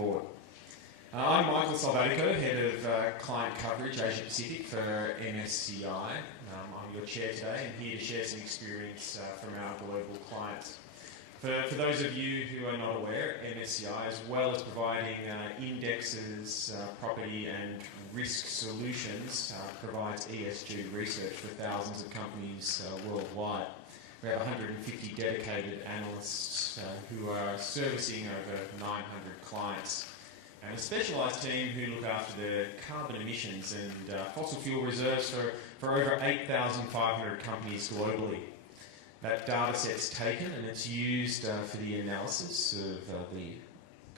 Board. I'm Michael Salvatico, Head of Client Coverage Asia Pacific for MSCI. I'm your chair today and here to share some experience from our global clients. For those of you who are not aware, MSCI, as well as providing indexes, property and risk solutions, provides ESG research for thousands of companies worldwide. We have 150 dedicated analysts who are servicing over 900 clients, and a specialised team who look after the carbon emissions and fossil fuel reserves for over 8,500 companies globally. That data set's taken and it's used for the analysis of the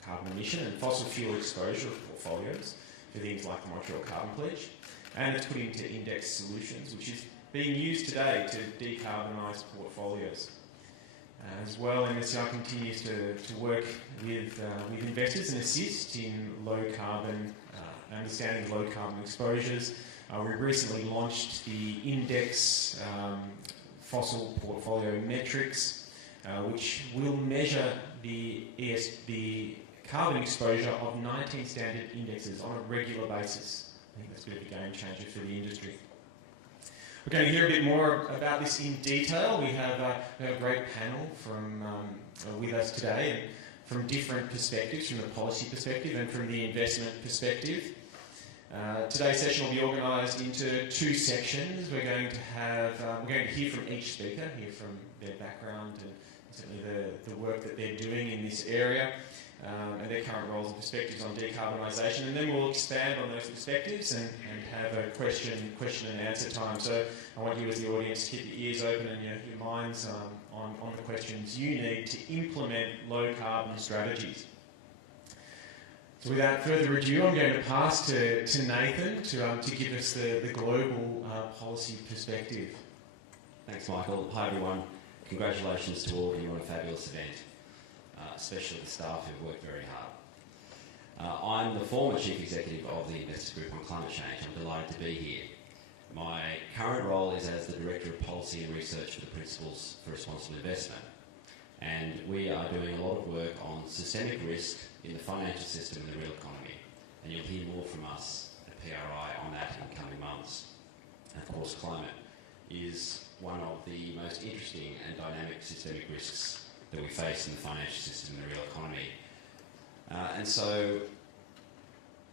carbon emission and fossil fuel exposure of portfolios for things like the Montreal Carbon Pledge, and it's put into index solutions, which is being used today to decarbonise portfolios. As well, MSCI continues to work with investors and assist in low carbon, understanding low carbon exposures. We recently launched the Index Fossil Portfolio Metrics, which will measure the carbon exposure of 19 standard indexes on a regular basis. I think that's a bit of a game changer for the industry. We're going to hear a bit more about this in detail. We have a great panel with us today, and from different perspectives, from the policy perspective and from the investment perspective. Today's session will be organised into two sections. We're going to hear from each speaker, hear from their background and certainly the work that they're doing in this area, and their current roles and perspectives on decarbonisation, and then we'll expand on those perspectives and have a question and answer time. So I want you as the audience to keep your ears open and your minds on the questions you need to implement low carbon strategies. So without further ado, I'm going to pass to Nathan to give us the global policy perspective. Thanks, Michael. Hi, everyone. Congratulations to all of you on a fabulous event, especially the staff who've worked very hard. I'm the former Chief Executive of the Investors Group on Climate Change. I'm delighted to be here. My current role is as the Director of Policy and Research for the Principles for Responsible Investment. And we are doing a lot of work on systemic risk in the financial system and the real economy. And you'll hear more from us at PRI on that in coming months. And of course, climate is one of the most interesting and dynamic systemic risks that we face in the financial system and the real economy. And so,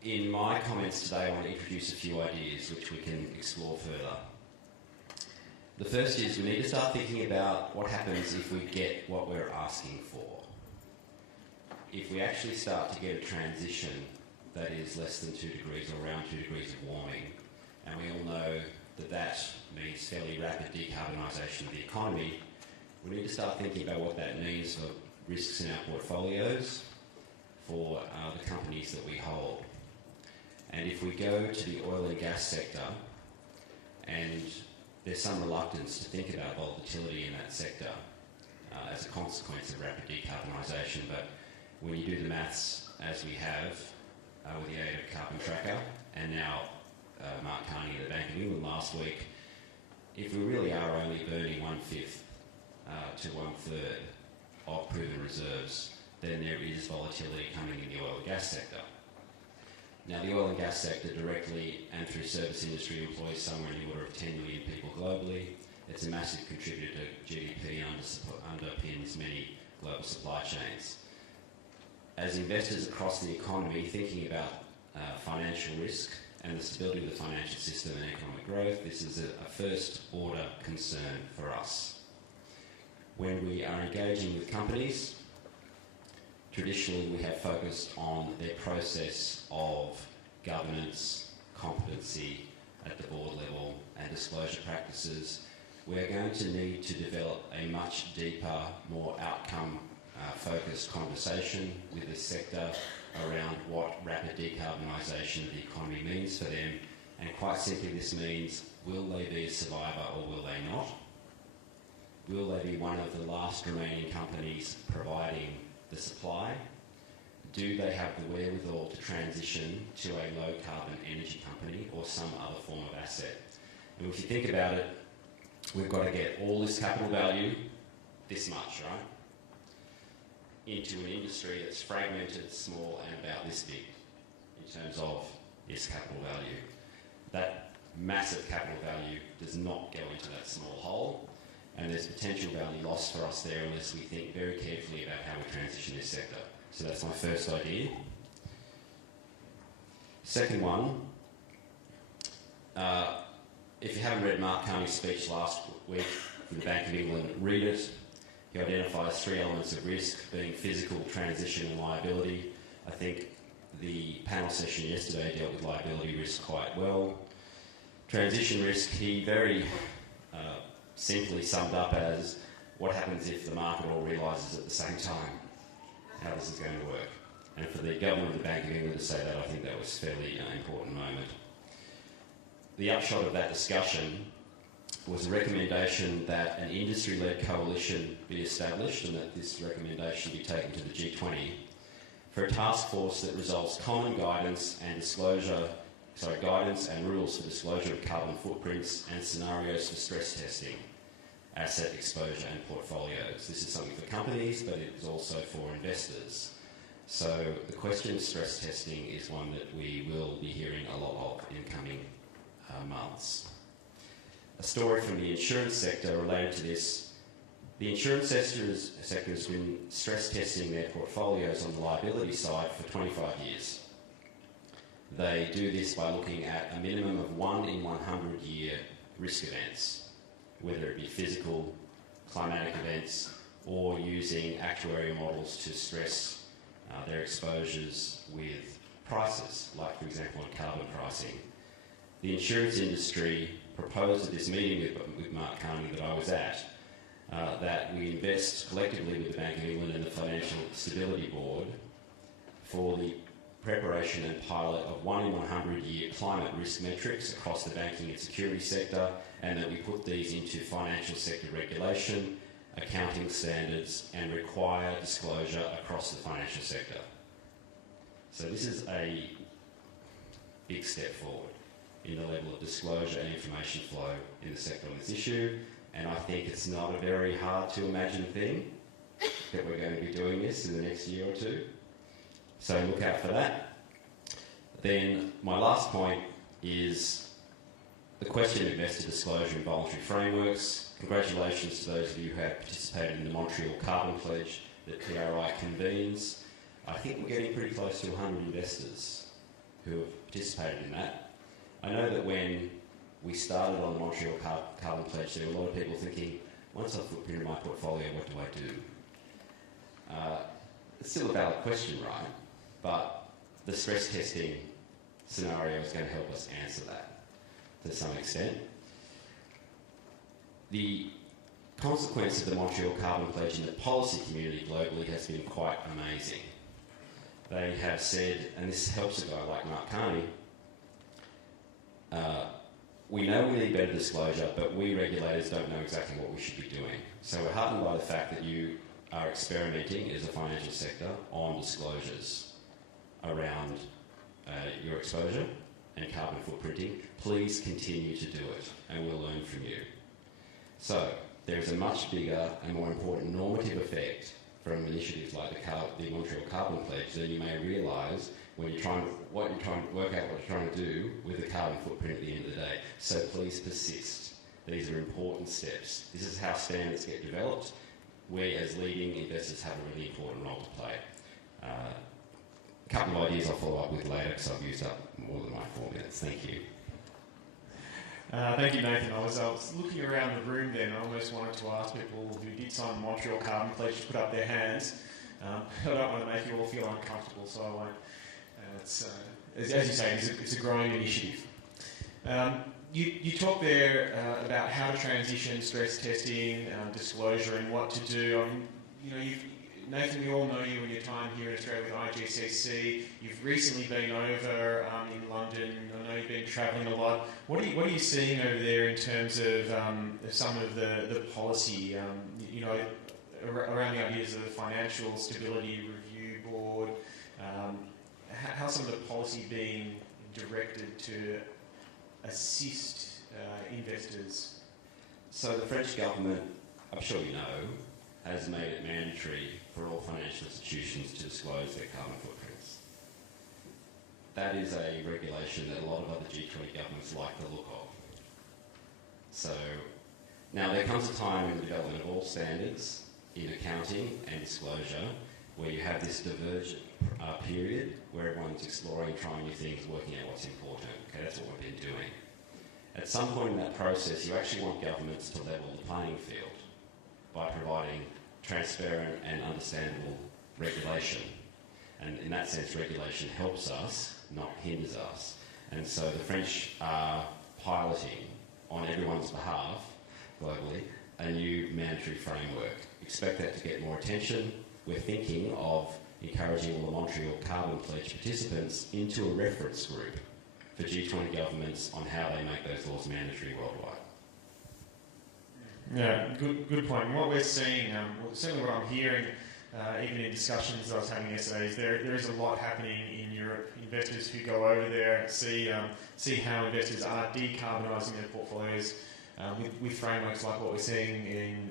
in my comments today, I want to introduce a few ideas which we can explore further. The first is we need to start thinking about what happens if we get what we're asking for. If we actually start to get a transition that is less than 2 degrees or around 2 degrees of warming, and we all know that that means fairly rapid decarbonisation of the economy, we need to start thinking about what that means for risks in our portfolios, for the companies that we hold. And if we go to the oil and gas sector, and there's some reluctance to think about volatility in that sector as a consequence of rapid decarbonisation, but when you do the maths as we have with the aid of Carbon Tracker, and now Mark Carney at the Bank of England last week, if we really are only burning 1/5 to 1/3 of proven reserves, then there is volatility coming in the oil and gas sector. Now, the oil and gas sector directly and through service industry employs somewhere in the order of 10 million people globally. It's a massive contributor to GDP and underpins many global supply chains. As investors across the economy thinking about financial risk and the stability of the financial system and economic growth, this is a first order concern for us. When we are engaging with companies, traditionally we have focused on their process of governance, competency at the board level and disclosure practices. We're going to need to develop a much deeper, more outcome focused conversation with this sector around what rapid decarbonisation of the economy means for them, and quite simply this means, will they be a survivor or will they not? Will they be one of the last remaining companies providing the supply? Do they have the wherewithal to transition to a low carbon energy company or some other form of asset? And if you think about it, we've got to get all this capital value, this much, right? into an industry that's fragmented, small, and about this big in terms of its capital value. That massive capital value does not go into that small hole, and there's potential value lost for us there unless we think very carefully about how we transition this sector. So that's my first idea. Second one, if you haven't read Mark Carney's speech last week from the Bank of England, read it. He identifies 3 elements of risk, being physical, transition and liability. I think the panel session yesterday dealt with liability risk quite well. Transition risk, he very simply summed up as what happens if the market all realises at the same time how this is going to work. And for the government of the Bank of England to say that, I think that was a fairly important moment. The upshot of that discussion was a recommendation that an industry-led coalition be established and that this recommendation be taken to the G20 for a task force that resolves common guidance and guidance and rules for disclosure of carbon footprints and scenarios for stress testing, asset exposure and portfolios. This is something for companies, but it is also for investors. So the question of stress testing is one that we will be hearing a lot of in coming months. A story from the insurance sector related to this. The insurance sector has been stress testing their portfolios on the liability side for 25 years. They do this by looking at a minimum of 1 in 100 year risk events, whether it be physical, climatic events, or using actuarial models to stress their exposures with prices, like for example on carbon pricing. The insurance industry proposed at this meeting with Mark Carney that I was at that we invest collectively with the Bank of England and the Financial Stability Board for the preparation and pilot of 1 in 100 year climate risk metrics across the banking and security sector, and that we put these into financial sector regulation, accounting standards, and require disclosure across the financial sector. So this is a big step forward in the level of disclosure and information flow in the sector on this issue, and I think it's not a very hard to imagine thing that we're going to be doing this in the next year or two. So look out for that. Then my last point is the question of investor disclosure and voluntary frameworks. Congratulations to those of you who have participated in the Montreal Carbon Pledge that PRI convenes. I think we're getting pretty close to 100 investors who have participated in that. I know that when we started on the Montreal Carbon Pledge, there were a lot of people thinking, once I've footprint in my portfolio, what do I do? It's still a valid question, right? But the stress testing scenario is going to help us answer that to some extent. The consequence of the Montreal Carbon Pledge in the policy community globally has been quite amazing. They have said, and this helps a guy like Mark Carney, we know we need better disclosure, but we regulators don't know exactly what we should be doing. So we're heartened by the fact that you are experimenting as a financial sector on disclosures around your exposure and carbon footprinting. Please continue to do it, and we'll learn from you. So there's a much bigger and more important normative effect from initiatives like the Montreal Carbon Pledge than you may realise when you're trying to work out what you're trying to do with the carbon footprint at the end of the day. So please persist. These are important steps. This is how standards get developed. We as leading investors have a really important role to play. A couple of ideas I'll follow up with later because I've used up more than my 4 minutes. Thank you. Thank you, Nathan. I was looking around the room then. I almost wanted to ask people who did sign the Montreal Carbon Pledge to put up their hands. I don't want to make you all feel uncomfortable, so I won't. As you say, it's a growing initiative. You talked there about how to transition, stress testing, disclosure, and what to do. Nathan, we all know you and your time here in Australia with IGCC. You've recently been over in London. I know you've been travelling a lot. What are you seeing over there in terms of some of the policy? Around the ideas of the Financial Stability Review Board. How's some of the policy being directed to assist investors? So the French government, I'm sure you know, has made it mandatory for all financial institutions to disclose their carbon footprints. That is a regulation that a lot of other G20 governments like the look of. So now there comes a time in the development of all standards in accounting and disclosure where you have this divergent period where everyone's exploring, trying new things, working out what's important. Okay, that's what we've been doing. At some point in that process, you actually want governments to level the playing field by providing transparent and understandable regulation. And in that sense, regulation helps us, not hinders us. And so the French are piloting on everyone's behalf, globally, a new mandatory framework. Expect that to get more attention. We're thinking of encouraging all the Montreal Carbon Pledge participants into a reference group for G20 governments on how they make those laws mandatory worldwide. Yeah, good point. And what we're seeing, certainly what I'm hearing, even in discussions I was having yesterday, is there is a lot happening in Europe. Investors who go over there see how investors are decarbonising their portfolios with frameworks like what we're seeing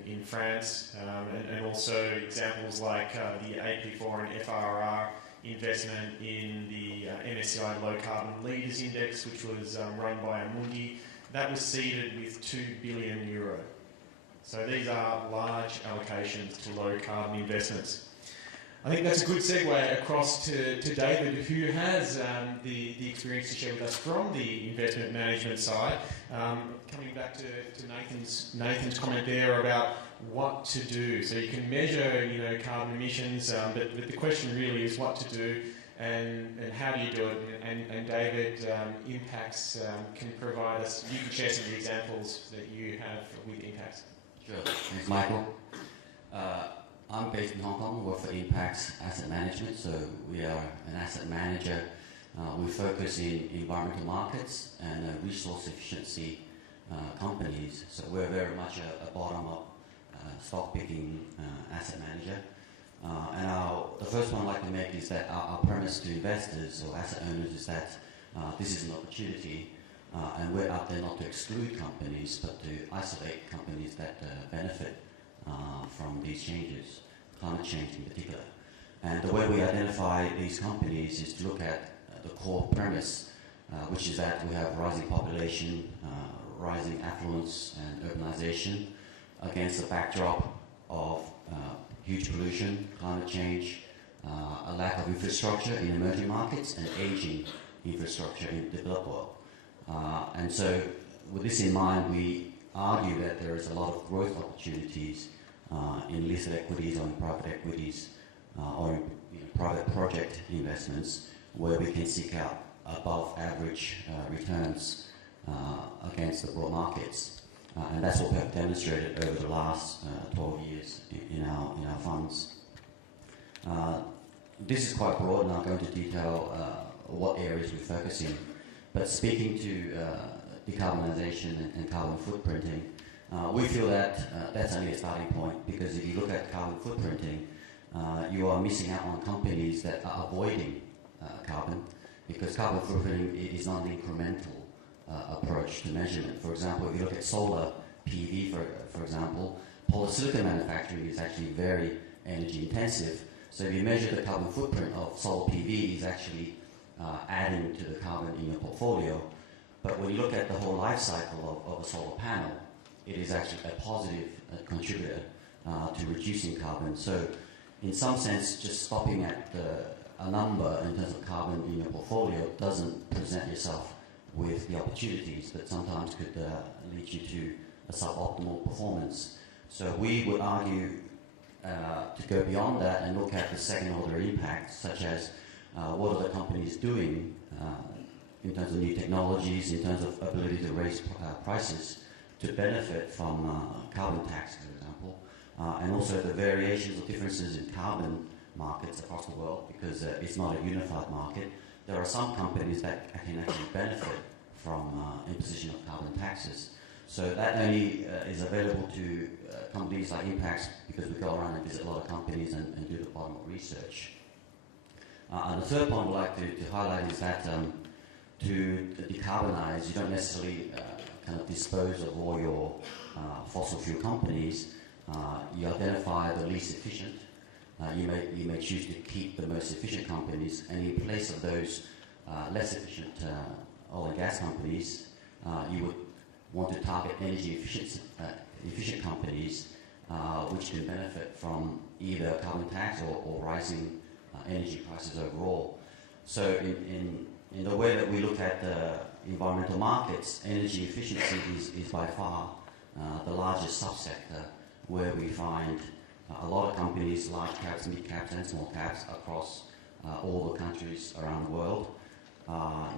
in France, and also examples like the AP4 and FRR investment in the MSCI Low Carbon Leaders Index, which was run by Amundi. That was seeded with €2 billion. So these are large allocations to low carbon investments. I think that's a good segue across to David, who has the experience to share with us from the investment management side. Coming back to Nathan's comment there about what to do. So you can measure, carbon emissions, but the question really is what to do and how do you do it. And David, Impax can provide us. You can share some of the examples that you have with Impax. Sure. Thanks, Michael. I'm based in Hong Kong, work for Impax Asset Management, so we are an asset manager. We focus in environmental markets and resource efficiency companies, so we're very much a bottom-up stock picking asset manager. And the first one I'd like to make is that our premise to investors or asset owners is that this is an opportunity, and we're out there not to exclude companies, but to isolate companies that benefit from these changes, climate change in particular. And the way we identify these companies is to look at the core premise, which is that we have rising population, rising affluence and urbanization against a backdrop of huge pollution, climate change, a lack of infrastructure in emerging markets, and aging infrastructure in the developed world. And so with this in mind, we argue that there is a lot of growth opportunities in listed equities or in private equities or in private project investments where we can seek out above average returns against the broad markets. And that's what we have demonstrated over the last 12 years in our funds. This is quite broad, and I'll go into detail what areas we focus in. But speaking to decarbonisation and carbon footprinting, we feel that that's only a starting point, because if you look at carbon footprinting, you are missing out on companies that are avoiding carbon, because carbon footprinting is not an incremental approach to measurement. For example, if you look at solar PV, for example, polysilicon manufacturing is actually very energy intensive. So if you measure the carbon footprint of solar PV, is actually adding to the carbon in your portfolio. But when you look at the whole life cycle of a solar panel, it is actually a positive contributor to reducing carbon. So in some sense, just stopping at a number in terms of carbon in your portfolio doesn't present yourself with the opportunities that sometimes could lead you to a suboptimal performance. So we would argue to go beyond that and look at the second order impacts, such as what are the companies doing in terms of new technologies, in terms of ability to raise prices to benefit from carbon tax, for example, and also the variations or differences in carbon markets across the world, because it's not a unified market. There are some companies that can actually benefit from imposition of carbon taxes. So that only is available to companies like Impax, because we go around and visit a lot of companies and do the bottom-up research. And the third point I'd like to highlight is that to decarbonize, you don't necessarily kind of dispose of all your fossil fuel companies. You identify the least efficient. You may choose to keep the most efficient companies, and in place of those less efficient oil and gas companies, you would want to target energy efficient companies which can benefit from either carbon tax or rising energy prices overall. So in the way that we look at environmental markets, energy efficiency is by far the largest subsector where we find a lot of companies, large caps, mid caps and small caps across all the countries around the world.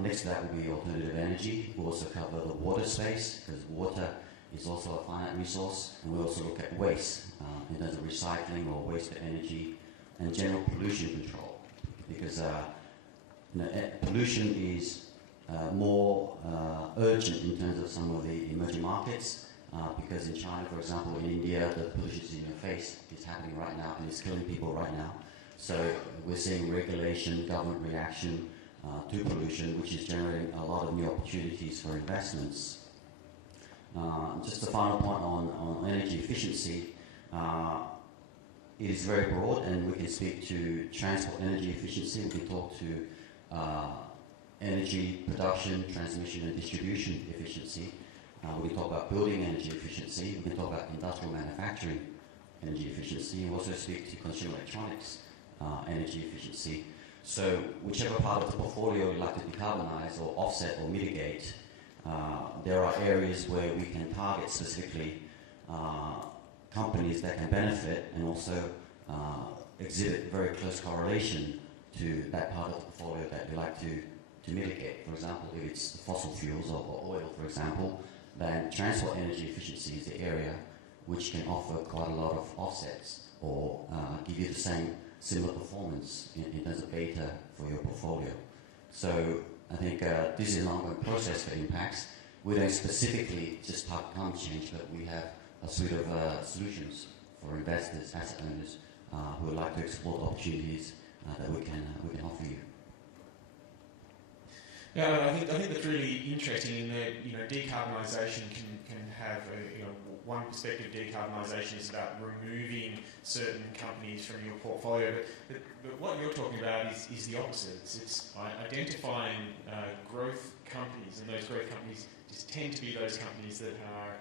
Next to that will be alternative energy. We also cover the water space, because water is also a finite resource, and we also look at waste in terms of recycling or waste to energy, and general pollution control, because pollution is more urgent in terms of some of the emerging markets, because in China, for example, in India, the pollution is in your face. It's happening right now, and it's killing people right now. So we're seeing regulation, government reaction to pollution, which is generating a lot of new opportunities for investments. Just a final point on energy efficiency. It is very broad, and we can speak to transport energy efficiency. We can talk to energy production, transmission and distribution efficiency. We can talk about building energy efficiency. We can talk about industrial manufacturing energy efficiency. We also speak to consumer electronics energy efficiency. So whichever part of the portfolio you'd like to decarbonize or offset or mitigate, there are areas where we can target specifically companies that can benefit and also exhibit very close correlation to that part of the portfolio that we like to mitigate. For example, if it's fossil fuels or oil, for example, then transport energy efficiency is the area which can offer quite a lot of offsets or give you the same similar performance in terms of beta for your portfolio. So I think this is an ongoing process for Impax. We don't specifically just target climate change, but we have a suite of solutions for investors, asset owners who would like to explore the opportunities that we can offer you. Yeah, I think that's really interesting in that decarbonisation can have one perspective. Decarbonisation is about removing certain companies from your portfolio, but what you're talking about is the opposite. It's identifying growth companies, and those growth companies just tend to be those companies that are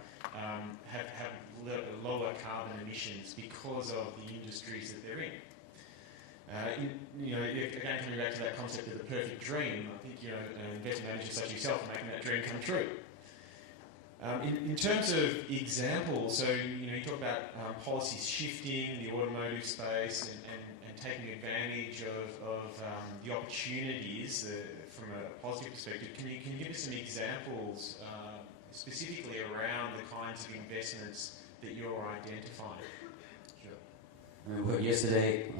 have lower carbon emissions because of the industries that they're in. Again, coming back to that concept of the perfect dream, I think investment managers such as yourself are making that dream come true. In terms of examples, so you talk about policies shifting, the automotive space, and taking advantage of the opportunities from a positive perspective. Can you give us some examples specifically around the kinds of investments that you're identifying? Sure. Yesterday,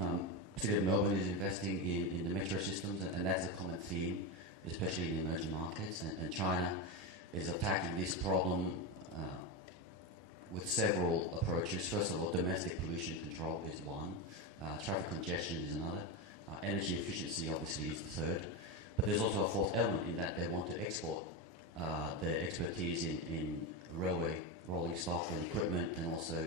City of Melbourne is investing in the metro systems, and that's a common theme, especially in emerging markets. And China is attacking this problem with several approaches. First of all, domestic pollution control is one. Traffic congestion is another. Energy efficiency, obviously, is the third. But there's also a fourth element in that they want to export their expertise in railway rolling stock and equipment, and also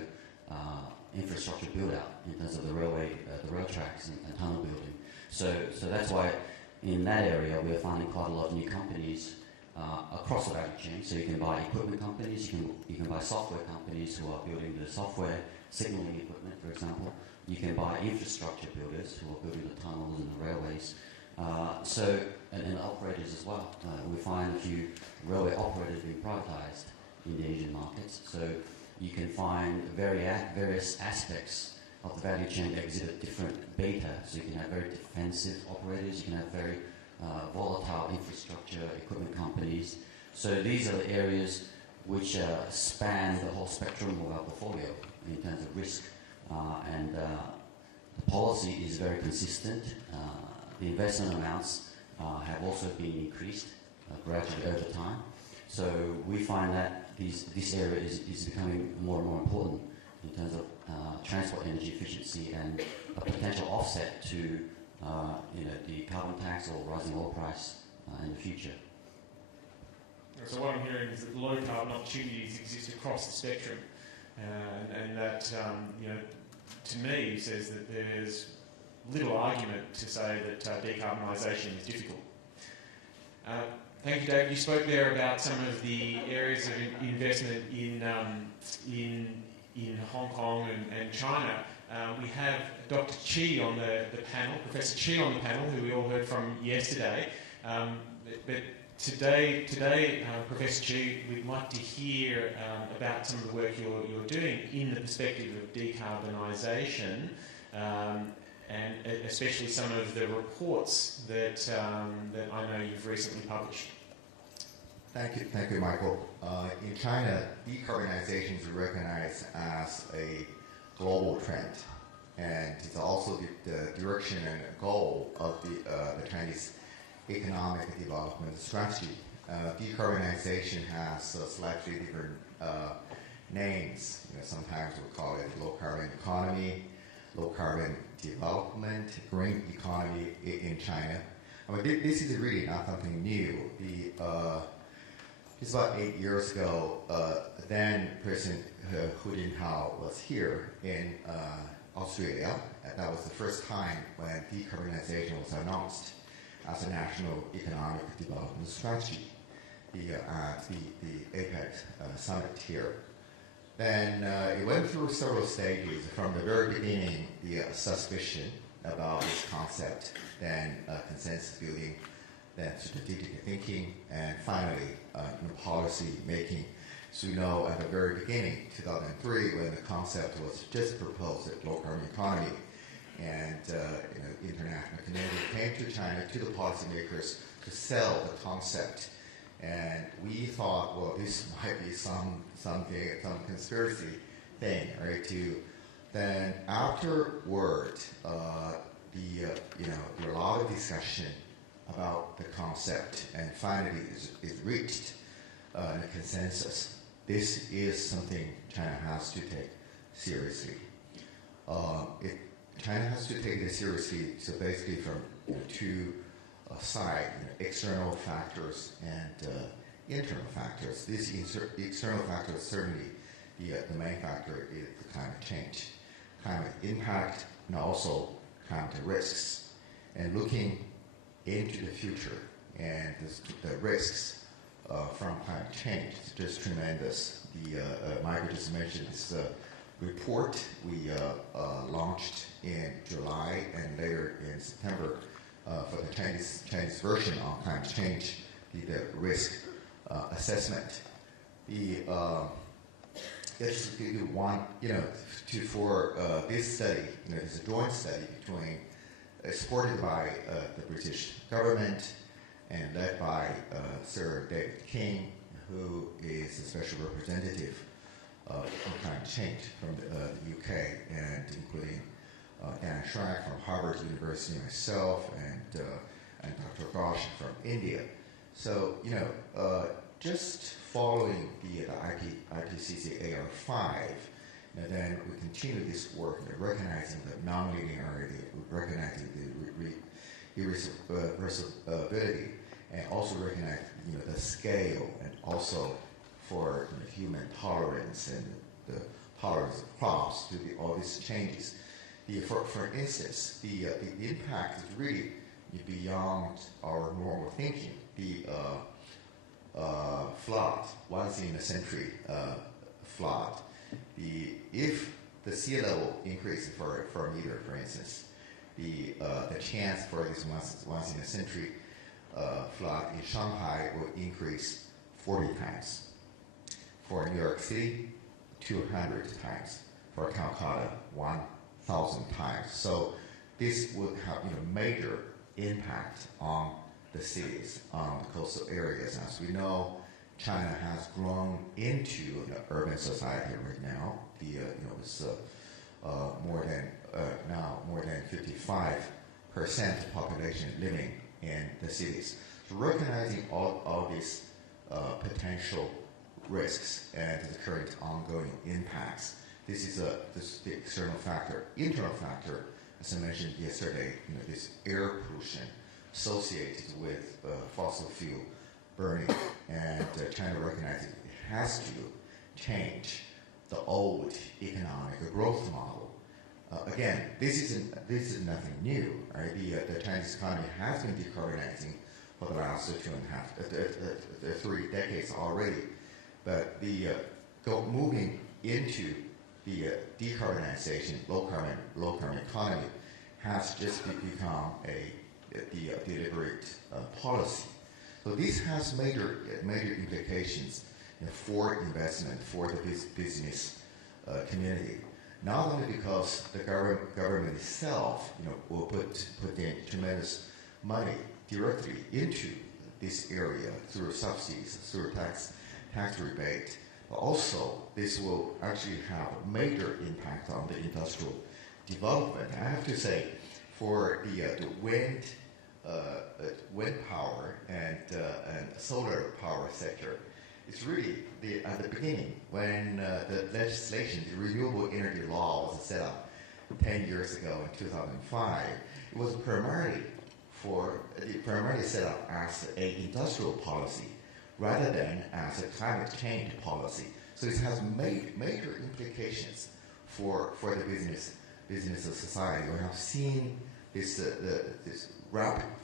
infrastructure build-out in terms of the railway, the rail tracks and tunnel building. So that's why in that area we're finding quite a lot of new companies across the value chain. So you can buy equipment companies, you can buy software companies who are building the software, signaling equipment, for example. You can buy infrastructure builders who are building the tunnels and the railways. And operators as well. We find a few railway operators being privatized in the Asian markets. So you can find various aspects of the value chain that exhibit different beta. So you can have very defensive operators, you can have very volatile infrastructure equipment companies. So these are the areas which span the whole spectrum of our portfolio in terms of risk. And the policy is very consistent. The investment amounts have also been increased gradually over time. So we find that this area is becoming more and more important in terms of transport energy efficiency and a potential offset to the carbon tax or rising oil price in the future. So what I'm hearing is that low carbon opportunities exist across the spectrum. and that to me says that there's little argument to say that decarbonisation is difficult. Thank you, Dave. You spoke there about some of the areas of investment in Hong Kong and China. We have Dr. Chi on the panel, Professor Chi on the panel, who we all heard from yesterday. But today, Professor Chi, we'd like to hear about some of the work you're doing in the perspective of decarbonisation, and especially some of the reports that I know you've recently published. Thank you, Michael. In China, decarbonization is recognized as a global trend, and it's also the direction and goal of the Chinese economic development strategy. Decarbonization has slightly different names. Sometimes we call it low carbon economy, low carbon development, green economy in China. I mean, this is really not something new. It's about 8 years ago, then President Hu Jintao was here in Australia. That was the first time when decarbonization was announced as a national economic development strategy at the Apex summit here. Then it went through several stages. From the very beginning, the suspicion about this concept, then consensus building, then strategic thinking, and finally policy making. So you know, at the very beginning, 2003, when the concept was just proposed at low carbon economy, and international community came to China, to the policymakers, to sell the concept. And we thought, well, this might be some conspiracy thing, right? Then afterward, there were a lot of discussion about the concept, and finally it reached a consensus. This is something China has to take seriously. China has to take this seriously. So basically, from two sides, external factors and internal factors. These external factors, certainly, the main factor is the climate change, climate impact, and also climate risks. And looking into the future and the risks from climate change is just tremendous. Michael just mentioned this report we launched in July and later in September for the Chinese version on climate change, the risk assessment. Just to give you one, for this study, it's a joint study between, supported by the British government and led by Sir David King, who is a special representative on climate change from the UK, and including Dan Schrack from Harvard University, myself, and Dr. Ghosh from India. So, just following the IGCC AR5, then we continue this work, recognizing the non-linearity, recognizing the irreversibility, and also recognize the scale, and also for human tolerance and the tolerance across to all these changes. For instance, the impact is really beyond our normal thinking. The flood, once in a century flood, if the sea level increases for a meter, for instance, the chance for this once in a century flood in Shanghai will increase 40 times. For New York City, 200 times. For Calcutta, 1,000 times. So this would have major impact on the cities, on the coastal areas. As we know, China has grown into an urban society right now. It's more than 55% population living in the cities. So recognizing all these potential risks and the current ongoing impacts, this is the external factor. Internal factor, as I mentioned yesterday, this air pollution associated with fossil fuel burning, and China recognizes it has to change the old economic growth model. Again, this is nothing new. Right? The Chinese economy has been decarbonizing for the last 3 decades already, but moving into the decarbonization, low carbon economy has just become the deliberate policy. So this has major implications for investment for the business community. Not only because the government itself, will put in tremendous money directly into this area through subsidies, through tax rebate, but also this will actually have a major impact on the industrial development. I have to say, for the wind power and solar power sector, it's really at the beginning when the legislation, the renewable energy law, was set up 10 years ago in 2005. It was primarily set up as an industrial policy rather than as a climate change policy. So it has major implications for the business of society. We have seen this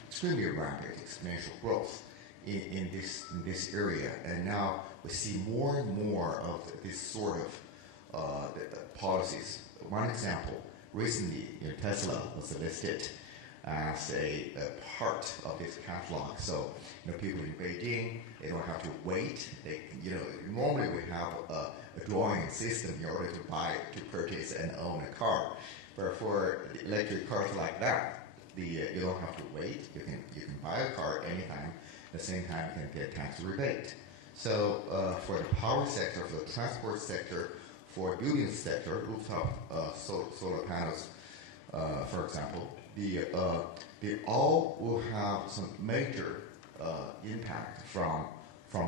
extremely rapid exponential growth in this area, and now we see more and more of this sort of policies. One example, recently, Tesla was listed as a part of this catalog. So, people in Beijing, they don't have to wait. Normally we have a drawing system in order to purchase and own a car. But for electric cars like that, you don't have to wait. You can buy a car anytime. At the same time, you can get tax rebate. So for the power sector, for the transport sector, for building sector, rooftop solar panels, for example, they all will have some major impact from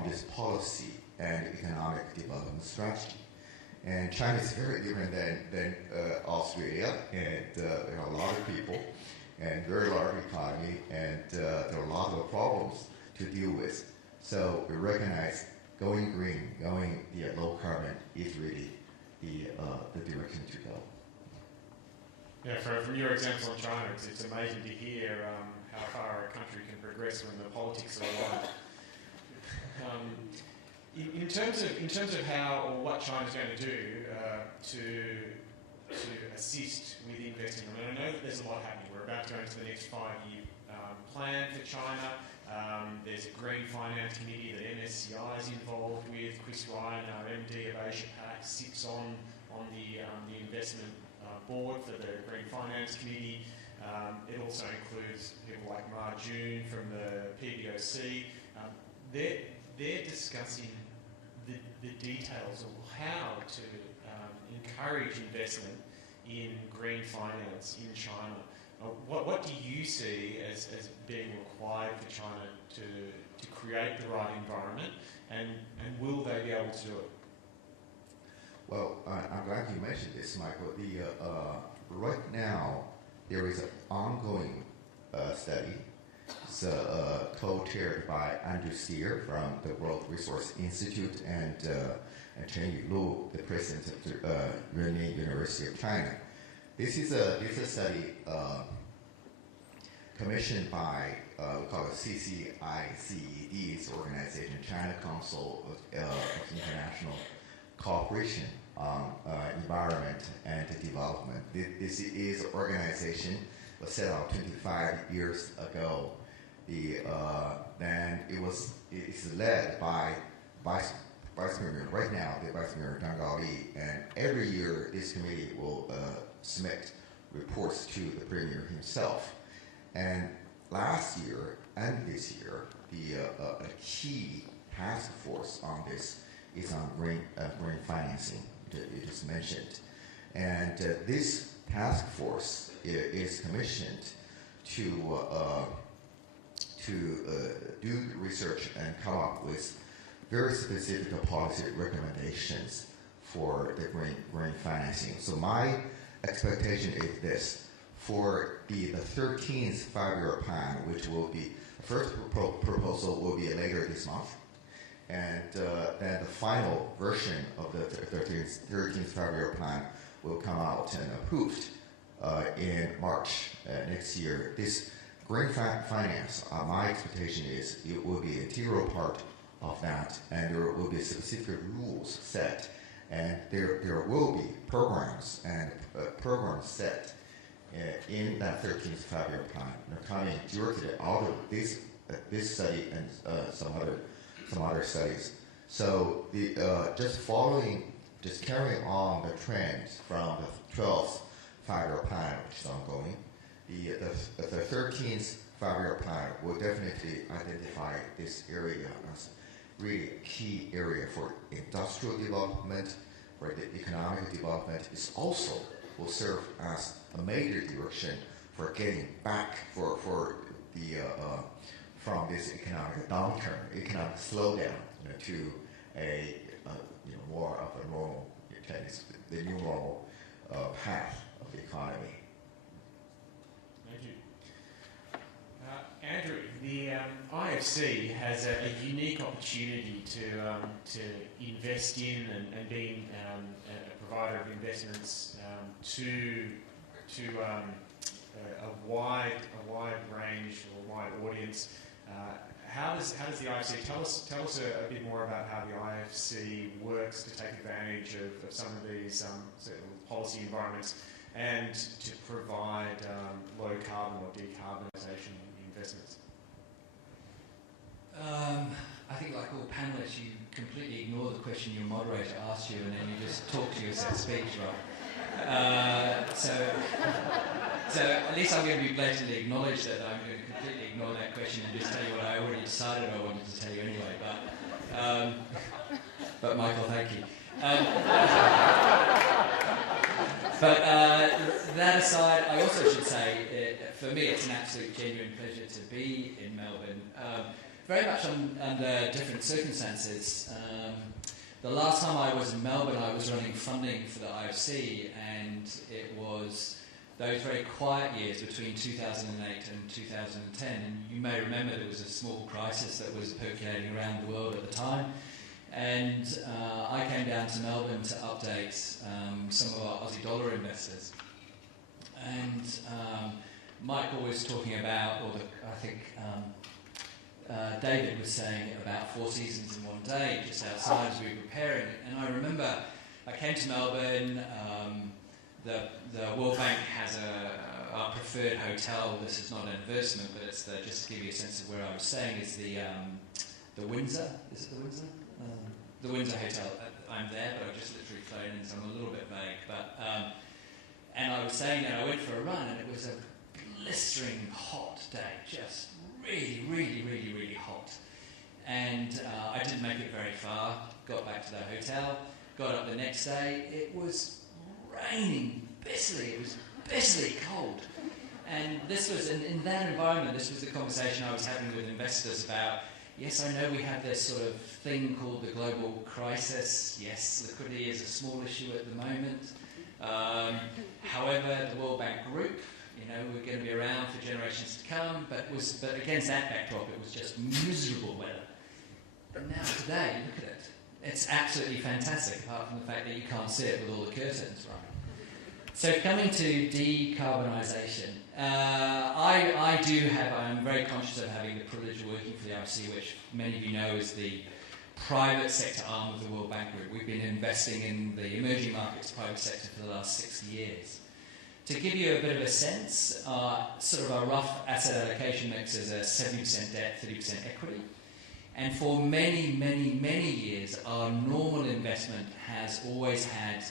this policy and economic development strategy. And China is very different than Australia, and there are a lot of people and very large economy, and there are a lot of problems to deal with. So we recognize going green, going low carbon is really the direction to go. Yeah, from your example on China, it's amazing to hear how far a country can progress when the politics are aligned. In terms of how or what China's going to do to assist with investing, I know that there's a lot happening. We're about to go into the next 5-year plan for China. There's a Green Finance Committee that MSCI is involved with. Chris Ryan, our MD of ASrIA, sits on the investment board for the Green Finance Committee. It also includes people like Ma Jun from the PBOC. They're discussing the details of how to encourage investment in green finance in China. What do you see as being required for China to create the right environment, and will they be able to do it? Well, I'm glad you mentioned this, Michael. Right now, there is an ongoing study. It's co-chaired by Andrew Steer from the World Resource Institute and Chen Yulu, the president of the Renmin University of China. This is a study commissioned by we call it CCICED's organization, China Council of International Cooperation on Environment and Development. This is an organization was set up 25 years ago. Then it's led by Vice Premier right now, the Vice Premier Zhang Gaoli, and every year this committee will submit reports to the Premier himself. And last year and this year, a key task force on this is on green financing, it is mentioned. And this task force is commissioned to do research and come up with very specific policy recommendations for the green financing. So my expectation is this: for the 13th 5-year plan, which will be the first proposal will be later this month, And then the final version of the 13th Five-Year Plan will come out and approved in March next year. This green finance, my expectation is it will be an integral part of that, and there will be specific rules set, and there will be programs and programs set in that 13th Five-Year Plan, coming directly out of this study and some other studies. So just carrying on the trends from the 12th Five-Year Plan, which is ongoing, the 13th Five-Year Plan will definitely identify this area as really a key area for industrial development, for the economic development. It also will serve as a major direction for getting back from this economic downturn, economic slowdown, to a more of a normal, the new normal path of the economy. Thank you. Andrew, the IFC has a unique opportunity to invest in and being a provider of investments to a wide range or wide audience. How does the IFC tell us a bit more about how the IFC works to take advantage of some of these policy environments and to provide low carbon or decarbonisation investments? I think, like all panelists, you completely ignore the question your moderator asked you, and then you just talk to your set speech, right? So at least I'm going to be blatantly acknowledge that I'm going to completely ignore that question and just tell you what I already decided I wanted to tell you anyway. But Michael, thank you. But that aside, I also should say, for me, it's an absolute genuine pleasure to be in Melbourne. Very much under different circumstances. The last time I was in Melbourne, I was running funding for the IFC, and it was those very quiet years between 2008 and 2010. And you may remember there was a small crisis that was percolating around the world at the time. And I came down to Melbourne to update some of our Aussie dollar investors. And Michael was talking about, David was saying about 4 seasons in one day, just outside as we were preparing it. And I remember I came to Melbourne, the World Bank has our preferred hotel. This is not an advertisement, but it's just to give you a sense of where I was staying, is the Windsor. Is it the Windsor? The Windsor Hotel. I'm there, but I've just literally flown in, so I'm a little bit vague. But and I was saying that I went for a run, and it was a blistering hot day, just really, really, really, really hot. And I didn't make it very far. Got back to the hotel. Got up the next day. It was raining bitterly. It was bitterly cold. And this was in that environment. This was the conversation I was having with investors about. Yes, I know we have this sort of thing called the global crisis. Yes, liquidity is a small issue at the moment. However, the World Bank Group, we're going to be around for generations to come, but against that backdrop, it was just miserable weather. But now today, look at it. It's absolutely fantastic, apart from the fact that you can't see it with all the curtains, right? So coming to decarbonisation, I'm very conscious of having the privilege of working for the IFC, which many of you know is the private sector arm of the World Bank Group. We've been investing in the emerging markets private sector for the last 6 years. To give you a bit of a sense, sort of our rough asset allocation mix is a 70% debt, 30% equity. And for many, many, many years, our normal investment has always had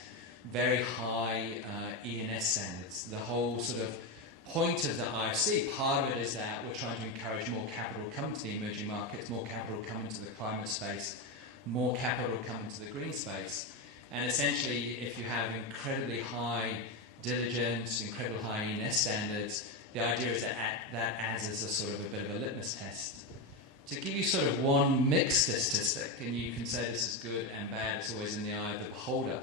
very high E&S standards. The whole sort of point of the IFC, part of it is that we're trying to encourage more capital come to the emerging markets, more capital come into the climate space, more capital come into the green space. And essentially, if you have incredibly high diligence, incredibly high E&S standards, the idea is that that adds as a sort of a bit of a litmus test. To give you sort of one mixed statistic, and you can say this is good and bad, it's always in the eye of the beholder.